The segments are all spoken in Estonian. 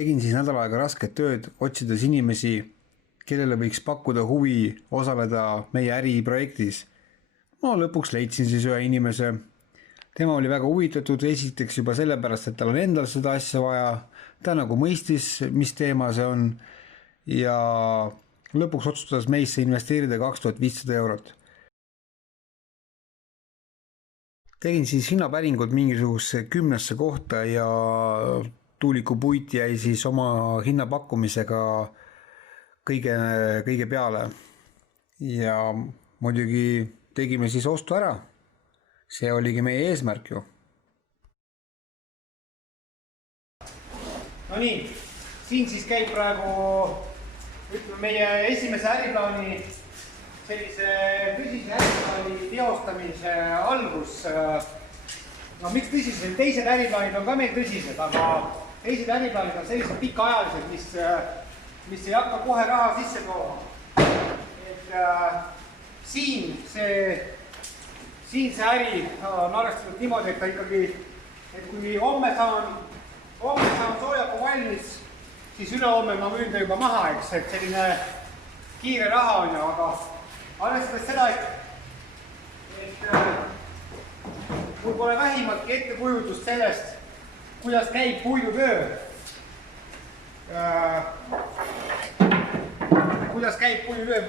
Tegin siis nädal aega rasket tööd, otsides inimesi, kellele võiks pakkuda huvi osaleda meie äriprojektis. No lõpuks leidsin siis ühe inimese. Tema oli väga huvitatud, esiteks juba sellepärast, et tal on endal seda asja vaja. Ta nagu mõistis, mis teema see on. Ja lõpuks otsustas meisse investeerida 2500 eurot. Tegin siis hinnapäringud mingisugusesse 10 kohta ja tuulikupuit jäi siis oma hinnapakkumisega kõige peale. Ja muidugi tegime siis ostu ära. See oligi meie eesmärk ju. No nii, siin siis käib praegu meie esimese äriplaani sellise tõsise äriplaani teostamise algus. No miks tõsised? Teised äriplaanid on ka meil tõsised, aga teised äriplaanid on sellised pikaajalised, mis ei hakka kohe raha sisse tooma. Et siin see äri on arvestatud niimoodi, et ta ikkagi, et kui homme saan soojaku valmis, siis ülehomme ma müün ta juba maha, eks, et selline kiire raha on ju, aga arvestades seda, et mul pole vähimatki ettekujutust sellest, kuidas käib puidutöö.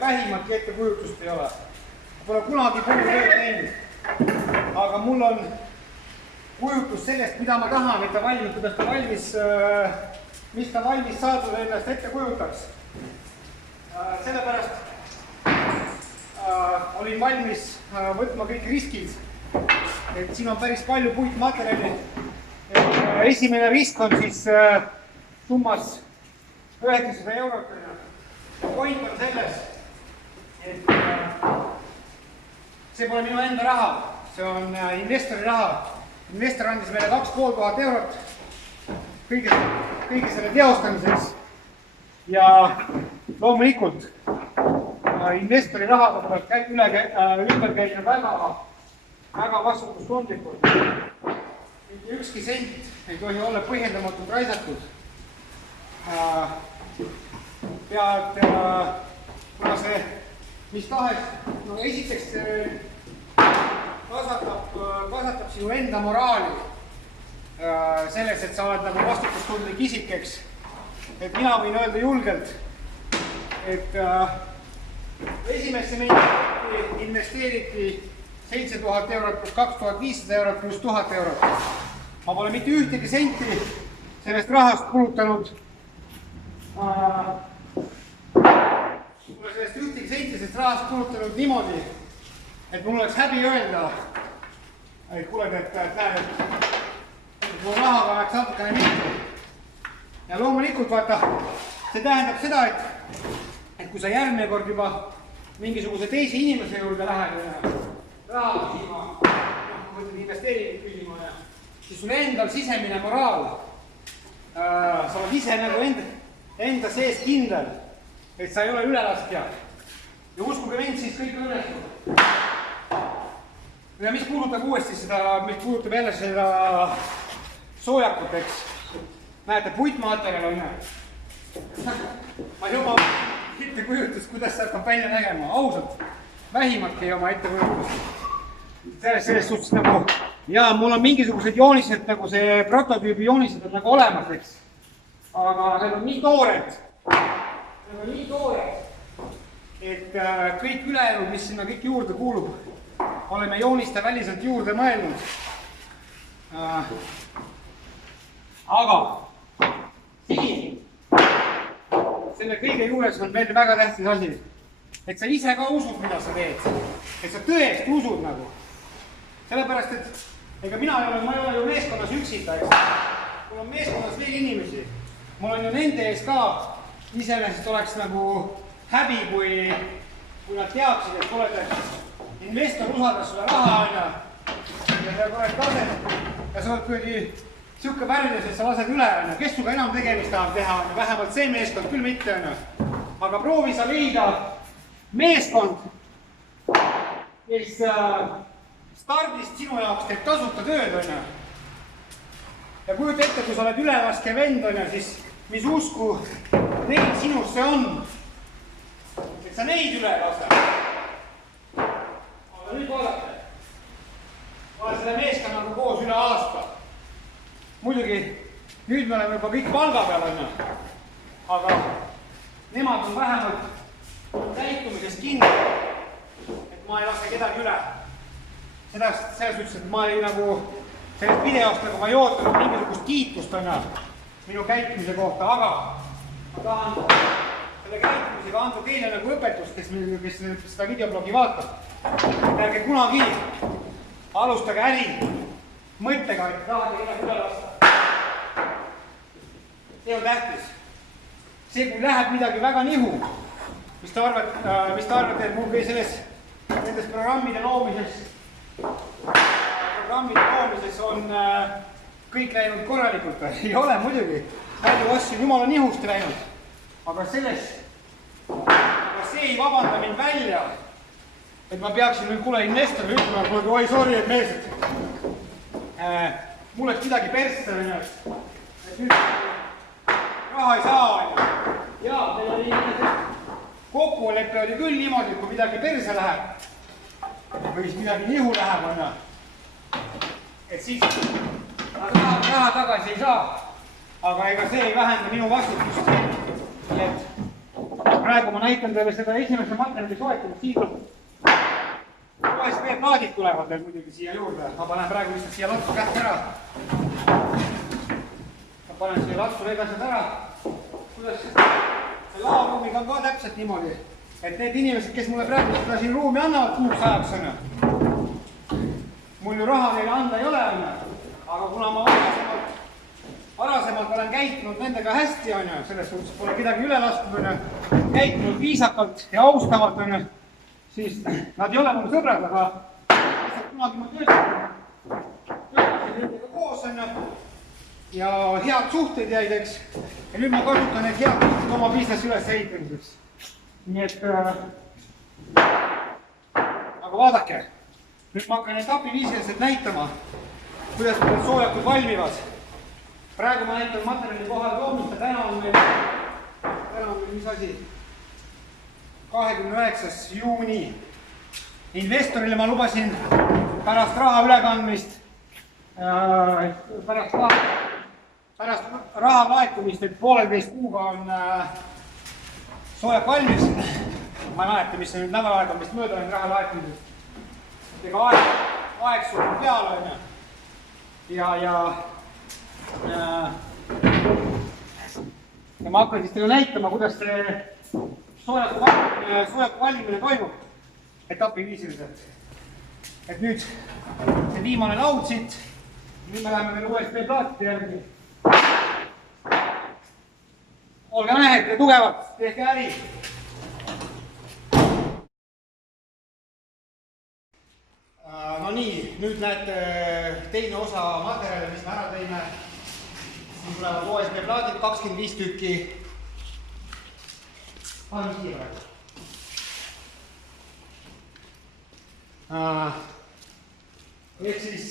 Vähimatki ettekujutust ei ole. Pole kunagi puidutööd teinud. Aga mul on kujutus sellest, mida ma tahan, et ta valmis, kuidas ta valmis, mis ta valmis saadud ennast ette kujutaks. Sellepärast olin valmis võtma kõik riskid, et siin on päris palju puitmaterjali. Esimene risk on siis summas 900 eurot. Point on selles, et see pole minu enda raha, see on investori raha. Investor andis meile 2500 eurot kõige selle teostamiseks. Ja loomulikult investori rahaga tuleb ümber käia väga vastutustundlikult. Ükski sent ei tohi olla põhjendamatult raisatud. Kuna see mis tahes, no esiteks kasvatab sinu enda moraali selles, et sa oled nagu vastutustundlik isik, eks. Et mina võin öelda julgelt, et esimesse meie investeeriti 7000 eurot plus 2500 eurot plus 1000 eurot. Ma pole mitte ühtegi senti sellest rahast kulutanud. Sellest ühtegi sentisest rahast kulutanud niimoodi, et mul oleks häbi öelda, et kuuled, et näed, et mul rahaga oleks natukene mitu. Ja loomulikult vaata, see tähendab seda, et kui sa järgmine kord juba mingisuguse teise inimese juurde lähed raha küsima, investeeringud küsima, siis sul endal sisemine moraal, sa oled ise nagu enda sees kindel, et sa ei ole ülelaskja. Ja uskuge mind, siis kõik õnnestub. Ja mis puudutab uuesti mis puudutab jälle seda soojakut, eks. Näete, puitmaterjal on. Ma ei oma ettekujutust, kuidas see hakkab välja nägema. Ausalt, vähimatki ei oma ettekujutust. Selles suhtes nagu, ja mul on mingisugused joonised, nagu see prototüübi joonised on nagu olemas, eks. Aga need on nii toored. Et kõik ülejäänud, mis sinna kõik juurde kuulub, oleme jooniste väliselt juurde mõelnud. Aga siin, selle kõige juures on veel väga tähtis asi, et sa ise ka usud, mida sa teed. Et sa tõest usud nagu. Sellepärast, et ega ma ei ole ju meeskonnas üksinda, eks. Mul on meeskonnas veel inimesi. Mul on ju nende ees ka iseenesest oleks nagu häbi, kui nad teaksid, et oled, et investor usaldas sulle raha aina ja sa oled taset ja sa oled kuidagi siuke värvides, et sa lased üle, kes suga enam tegemist tahab teha, vähemalt see meeskond, küll mitte. Aga proovi sa leida meeskond, kes stardist sinu jaoks teeb tasuta tööd. Ja kujuta ette, kui sa oled ülelaske vend, siis mis usku neil sinusse on, et sa neid üle lase. Aga nüüd vaadake, ma olen selle meeskonnaga koos üle aasta. Muidugi, nüüd me oleme juba kõik palga peal, aga nemad on vähemalt käitumisest kindlad, et ma ei lase kedagi üle. Selles ütles, et ma ei nagu sellest videost nagu ma ei ootanud mingisugust kiitust minu käitumise kohta, aga ma tahan selle käitumisega anda teile nagu õpetust, kes seda videoblogi vaatab. Ärge kunagi alustage äri mõttega, et tahate kedagi üle lasta. See on tähtis. See, kui läheb midagi väga nihu, mis te arvate, et mul või nendes programmide loomises on kõik läinud korralikult. Ei ole muidugi. Palju asju jumala nihust läinud. Aga see ei vabanda mind välja, et ma peaksin nüüd kuule investorile ütlema, kuule, oi, sorry, et mees, mul oleks midagi persse, et nüüd raha ei saa. Jaa, meil oli kokkulepe oli küll niimoodi, et kui midagi perse läheb, või siis midagi nihu läheb, et siis raha tagasi ei saa. Aga ega see ei vähenda minu vastutust. Nii et praegu ma näitan teile seda esimese materjali soetamist siin. USB-plaadid tulevad veel muidugi siia juurde. Ma panen praegu lihtsalt siia latsu kätt ära. Ma panen siia latsu need asjad ära. Kuidas see laoruumiga on ka täpselt niimoodi, et need inimesed, kes mulle praegu seda siin ruumi annavad kuuks ajaks, mul ju raha neile anda ei ole, aga kuna ma varasemalt olen käitunud nendega hästi, selles suhtes pole kedagi üle lastud, käitunud viisakalt ja austavalt, siis nad ei ole mul sõbrad, aga kunagi ma töötasin nendega koos ja head suhted jäid, eks. Ja nüüd ma kasutan need head suhted oma business üles ehitamiseks. Nii et, aga vaadake, nüüd ma hakkan etapiviisiliselt näitama, kuidas need soojakud valmivad. Praegu ma näitan materjali kohale toomist ja täna on meil mis asi? 29. juuni. Investorile ma lubasin pärast raha ülekandmist, pärast raha laekumist, et 1,5 kuuga on soojak valmis. Ma ei mäleta, mis see nüüd nädal aega, mis mööda on raha laekumisest. Ega aeg sul peal on ja ma hakkan siis teile näitama, kuidas see soojaku valmimine toimub etapiviisiliselt. Et nüüd see viimane laud siit, nüüd me läheme veel USB-plaatide järgi. Olge mehed ja tugevad, tehke äri! No nii, nüüd näete teine osa materjali, mis me ära teime. Siin tulevad USB-plaadid, 25 tükki. Paneme siia praegu. Ehk siis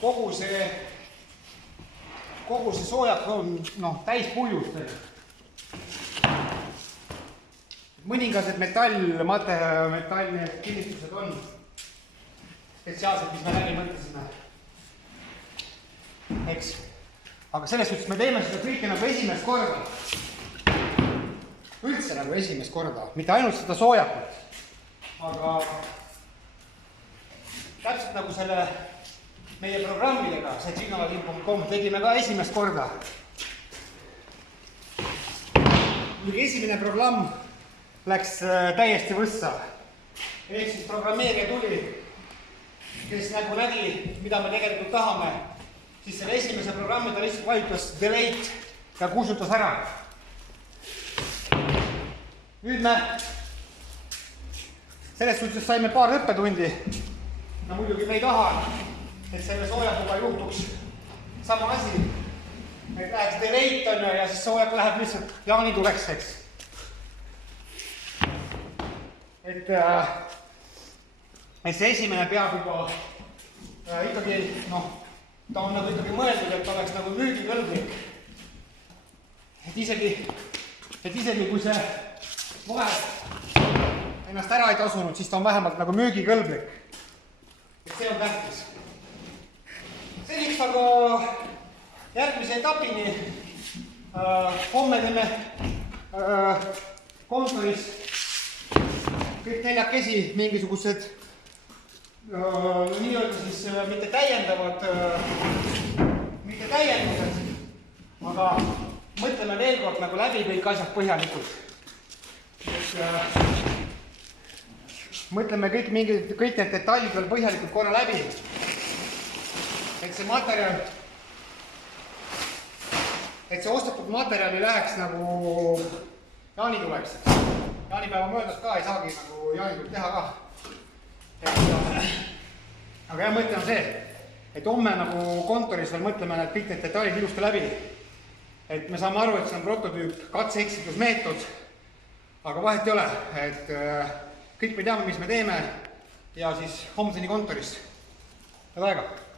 kogu see soojak on täis puidust. Mõningased metallne kinnistused on spetsiaalselt, mis me läbi mõtlesime. Eks. Aga selles suhtes me teeme seda kõike nagu esimest korda. Üldse nagu esimest korda, mitte ainult seda soojakut. Aga täpselt nagu selle meie programmidega, see signalateam.com, tegime ka esimest korda. Muidugi esimene programm läks täiesti võssa. Ehk siis programmeerija tuli, kes nagu nägi, mida me tegelikult tahame, siis selle esimese programmi ta lihtsalt vajutas delete ja kustutas ära. Nüüd me selles suhtes saime paar õppetundi. No muidugi me ei taha, et selle soojakuga juhtuks sama asi. Et läheks delete ja siis soojak läheb lihtsalt jaanituleks, eks. Et see esimene peab juba ikkagi ta on nagu ikkagi mõeldud, et oleks nagu müügikõlblik. Et isegi kui see vahe ennast ära ei tasunud, siis ta on vähemalt nagu müügikõlblik. Et see on tähtis. Seniks aga järgmise etapini. Homme teeme kontoris kõik neljakesi mingisugused nii-öelda siis mitte täiendused, aga mõtleme veel kord nagu läbi kõik asjad põhjalikult. Mõtleme kõik need detailid veel põhjalikult korra läbi, et see materjal, et see ostetud materjal ei läheks nagu jaanituleks. Jaanipäeva möödas ka ei saagi nagu jaanitult teha ka. Aga jah, mõte on see, et homme nagu kontoris veel mõtleme need kõik need detailid ilusti läbi. Et me saame aru, et see on prototüüp, katse-eksitusmeetod, aga vahet ei ole, et kõik me teame, mis me teeme ja siis homseni kontoris. Head aega!